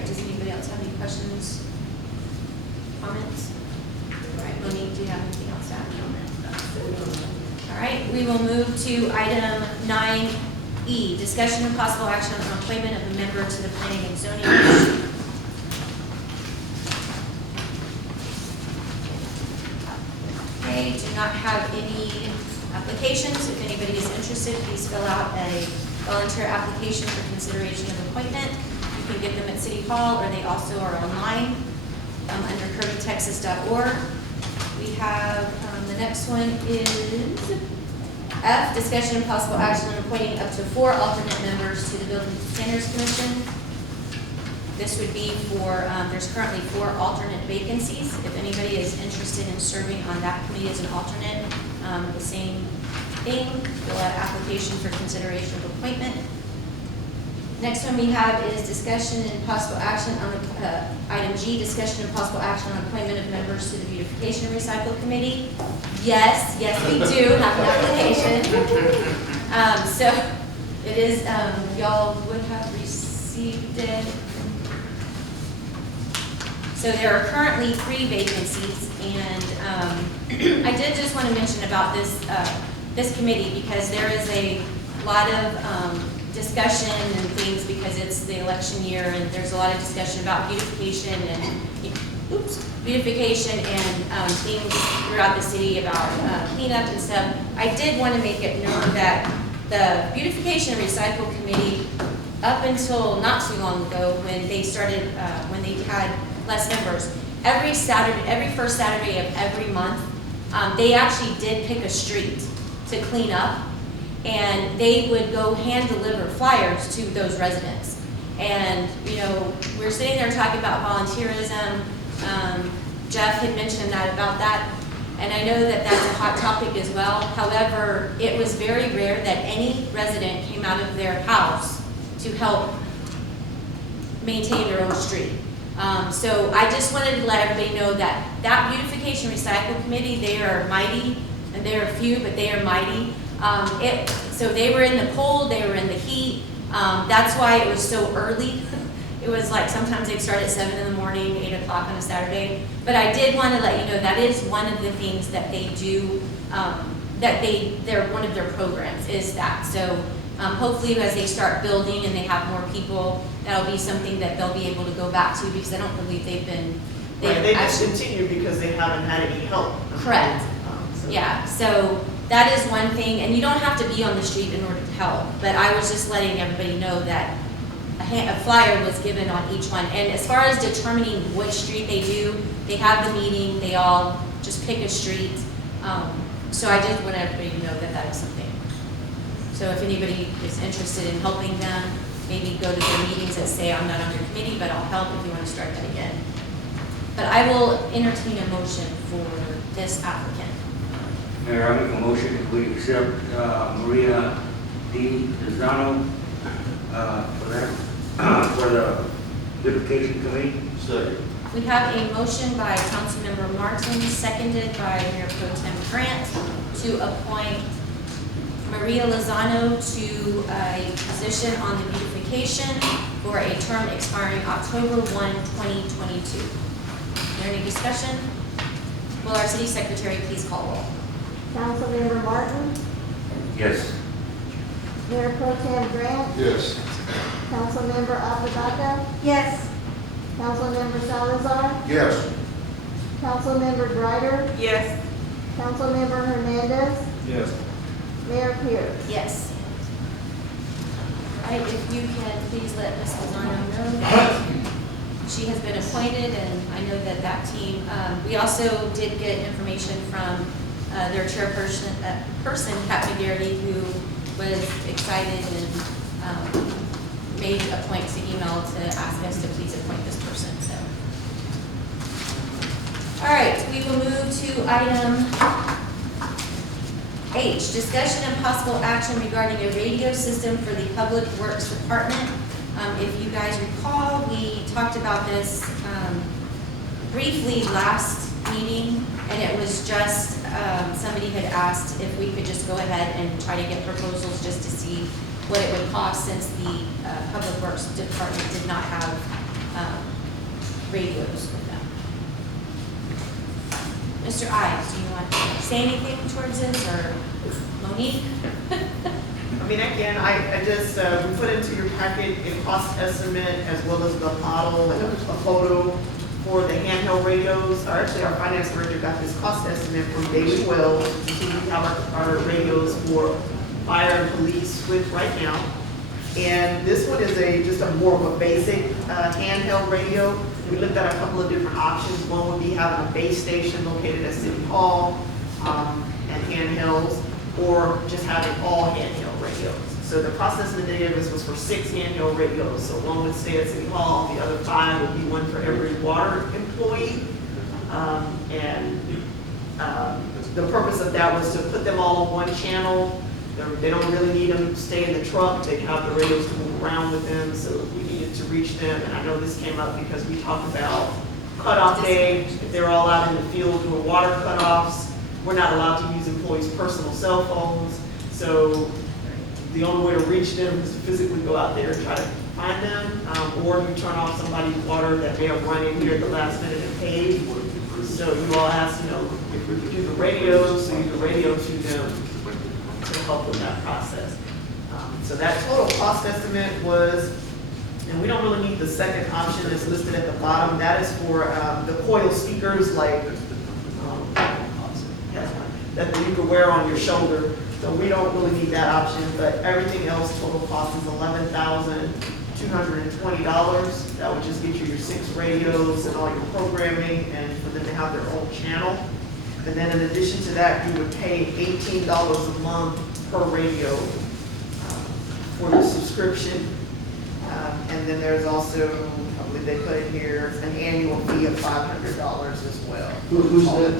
right, does anybody else have any questions, comments? All right, Monique, do you have anything else to add? All right, we will move to item 9E, discussion and possible action on appointment of a member to the Planning and Zoning Commission. Okay, do not have any applications. If anybody is interested, please fill out a volunteer application for consideration of appointment. You can get them at City Hall, or they also are online under kirbytexas.org. We have, the next one is F, discussion and possible action on appointing up to 4 alternate members to the Building Standards Commission. This would be for, there's currently 4 alternate vacancies. If anybody is interested in serving on that committee as an alternate, the same thing, fill out application for consideration of appointment. Next one we have is discussion and possible action on the, item G, discussion and possible action on appointment of members to the Beautification and Recycle Committee. Yes, we do have an application. So it is, y'all would have received it. So there are currently 3 vacancies, and I did just want to mention about this this committee, because there is a lot of discussion and things, because it's the election year, and there's a lot of discussion about beautification and beautification and things throughout the city about cleanup and stuff. I did want to make it known that the Beautification and Recycle Committee, up until not too long ago, when they started, when they had less members, every first Saturday of every month, they actually did pick a street to clean up, and they would go hand deliver flyers to those residents. And you know, we're sitting there talking about volunteerism. Jeff had mentioned about that, and I know that that's a hot topic as well. However, it was very rare that any resident came out of their house to help maintain their own street. So I just wanted to let everybody know that that Beautification Recycle Committee, they are mighty, and they are few, but they are mighty. So they were in the cold, they were in the heat. That's why it was so early. It was like sometimes they'd start at 7 in the morning, 8 o'clock on a Saturday. But I did want to let you know that is one of the things that they do, they're one of their programs is that. So hopefully as they start building and they have more people, that'll be something that they'll be able to go back to, because I don't believe they've been. They discontinued because they haven't had any help. Correct. Yeah, so that is one thing, and you don't have to be on the street in order to help, but I was just letting everybody know that a flyer was given on each one. And as far as determining which street they do, they have the meeting, they all just pick a street. So I just want everybody to know that that is something. So if anybody is interested in helping them, maybe go to their meetings and say, I'm not on your committee, but I'll help if you want to start that again. But I will entertain a motion for this applicant. Mayor, I make a motion that we accept Maria D. Lozano for the Beautification Committee. Second. We have a motion by Councilmember Martin, seconded by Mayor Pro Tem Grant, to appoint Maria Lozano to a position on the beautification for a term expiring October 1, 2022. Is there any discussion? Will our city secretary please call roll? Councilmember Martin, Yes. Mayor Pro Tem Grant, Yes. Councilmember Apodaca, Yes. Councilmember Salazar, Yes. Councilmember Greider, Yes. Councilmember Hernandez, Yes. Mayor Pierce. Yes. All right, if you can please let Ms. Lozano know that she has been appointed, and I know that that team, we also did get information from their chairperson, Kat McGarity, who was excited and made a point to email to ask us to please appoint this person. So, all right, we will move to item H, discussion and possible action regarding a radio system for the Public Works Department. If you guys recall, we talked about this briefly last meeting, and it was just somebody had asked if we could just go ahead and try to get proposals just to see what it would cost, since the Public Works Department did not have radios with them. Mr. Ives, do you want to say anything towards this, or Monique? I mean, again, I just, we put into your packet a cost estimate as well as the model and a photo for the handheld radios. Or actually, our finance director got this cost estimate from David Wells. So we have our radios for fire and police with right now. And this one is just a more of a basic handheld radio. We looked at a couple of different options. One would be having a base station located at City Hall and handhelds, or just having all handheld radios. So the cost estimate they gave us was for 6 handheld radios. So one would stay at City Hall, the other 5 would be one for every water employee. The purpose of that was to put them all on one channel. They don't really need them to stay in the truck. They have the radios to move around with them, so if we needed to reach them. And I know this came up because we talked about cutoff day. If they're all out in the field doing water cutoffs, we're not allowed to use employees' personal cell phones. So the only way to reach them is to physically go out there and try to find them, or you turn off somebody's water that may have run in here at the last minute and paid. So you all ask, if we could do the radios, so you the radio to them to help with that process. So that total cost estimate was, and we don't really need the second option that's listed at the bottom. That is for the coil speakers, like that you could wear on your shoulder. So we don't really need that option, but everything else, total cost is $11,220. That would just get you your 6 radios and all your programming, and for them to have their own channel. And then in addition to that, you would pay $18 a month per radio for the subscription. And then there's also, I believe they put in here, an annual fee of $500 as well. Who's that?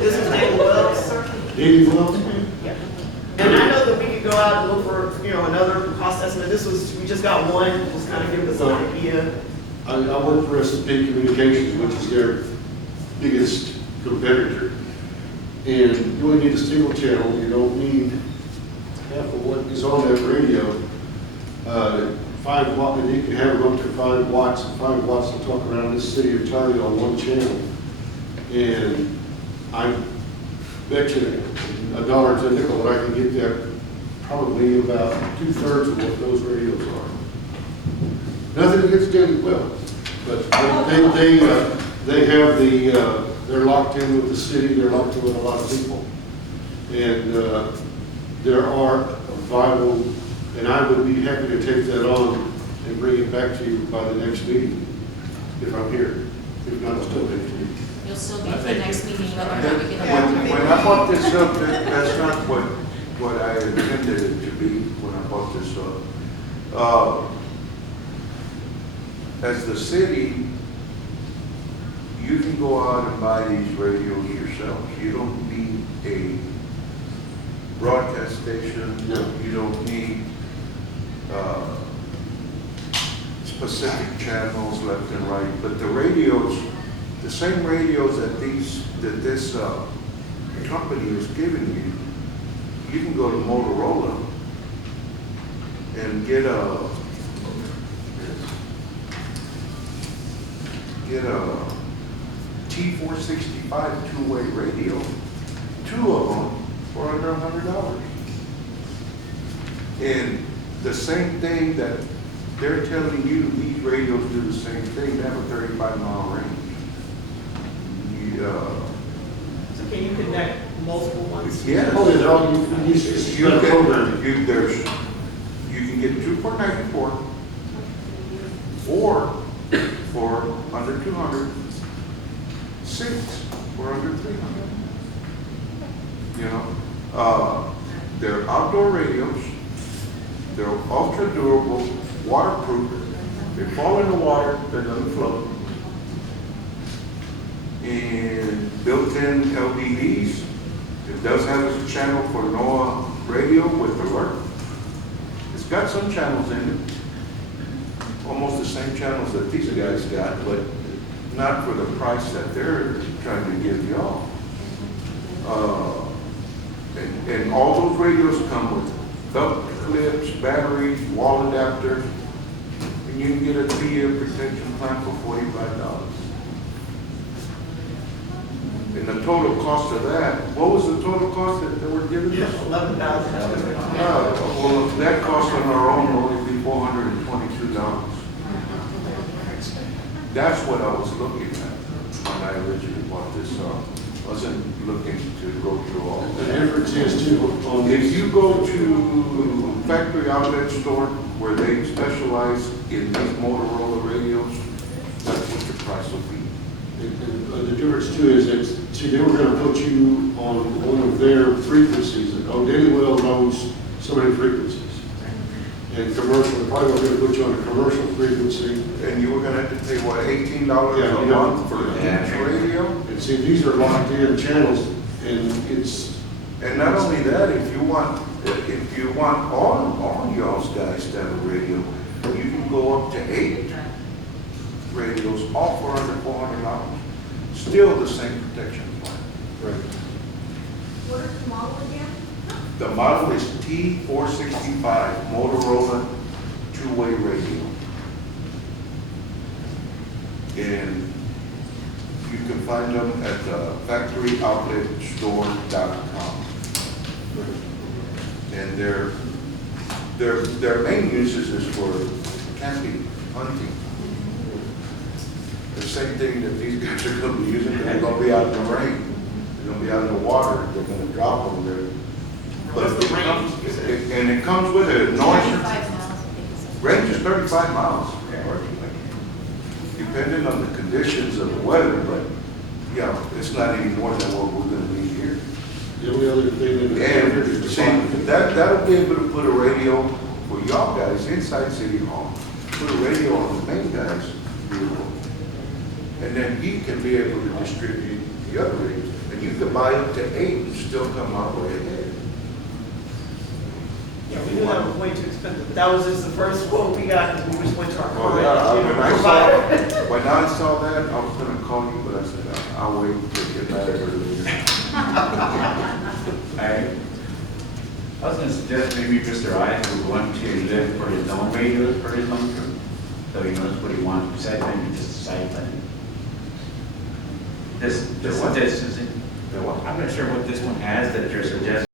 This is David Wells, sir. David Wells? Yeah. And I know that we could go out and look for, another cost estimate. We just got one, just kind of give us an idea. I work for S&P Communications, which is their biggest competitor. And you only need a single channel. You don't need half of what is on that radio. 5 watt, and you can have them up to 5 watts, and 5 watts will talk around this city entirely on one channel. And I bet you $1 to a nickel that I can get that probably about 2/3 of what those radios are. Nothing against David Wells, but they have they're locked in with the city, they're locked in with a lot of people. And there are viable, and I would be happy to take that on and bring it back to you by the next meeting, if I'm here. If not, I'll still make it. You'll still be at the next meeting, whether or not we get a When I brought this up, that's not what I intended it to be when I brought this up. As the city, you can go out and buy these radios yourselves. You don't need a broadcast station. No. You don't need specific channels left and right. But the radios, the same radios that this company is giving you, you can go to Motorola and get a T465 two-way radio, 2 of them for under $100. And the same thing that they're telling you, these radios do the same thing. They have a 35-mile range. So can you connect multiple ones? Yes. Oh, yeah, all you use programming. You can get 2 for 94, or for under 200, 6 for under 300. They're outdoor radios. They're ultra durable, waterproof. They fall in the water, they're going to float. And built-in LEDs. It does have a channel for NOAA radio with alert. It's got some channels in it, almost the same channels that these guys got, but not for the price that they're trying to give y'all. And all those radios come with belt clips, batteries, wall adapters, And you can get a 2-year protection plan for $45. And the total cost of that, what was the total cost that they were giving us? $11,000. Well, that cost on our own will only be $422. That's what I was looking at when I originally bought this. Wasn't looking to go through all The that. difference is too, on If this, you go to factory outlet store where they specialize in these Motorola radios, that's what your price will be. the difference too is that, see, they were gonna put you on one of their frequencies, and Daily Well knows so many frequencies. And commercial, they probably were gonna put you on a commercial frequency, And you were gonna have to pay, what, $18 Yeah, a you know. month for each radio? and see, these are locked in channels, and it's, And not only that, if you want all y'all's guys to have a radio, you can go up to 8 radios, all for under $400. Still the same protection plan. right. What is the model again? The model is T465 Motorola two-way radio. And you can find them at factoryoutletstore.com. And their main uses is for camping, hunting. The same thing that these guys are gonna be using, they're gonna be out in the rain, they're gonna be out in the water, they're gonna drop them there. What's the range? And it comes with a noise, 35 miles, I think it's. range is 35 miles. Depending on the conditions of the weather, but, yeah, it's not any more than what we're gonna need here. The only other thing that. And see, that'll be able to put a radio for y'all guys inside City Hall, put a radio on the main guy's vehicle. And then he can be able to distribute the other radios. And you could buy up to 8 and still come out way ahead. Yeah, we knew that was way too expensive, but that was just the first quote we got, and we just went to our Well, yeah, when I provider. when I saw that, I was gonna call you, but I said, I'll wait to get back to it. I was gonna suggest maybe Mr. Ives would want to live for his own radios for his own troop, so he knows what he wants, besides maybe just a side button. This is, I'm not sure what this one has that you're suggesting.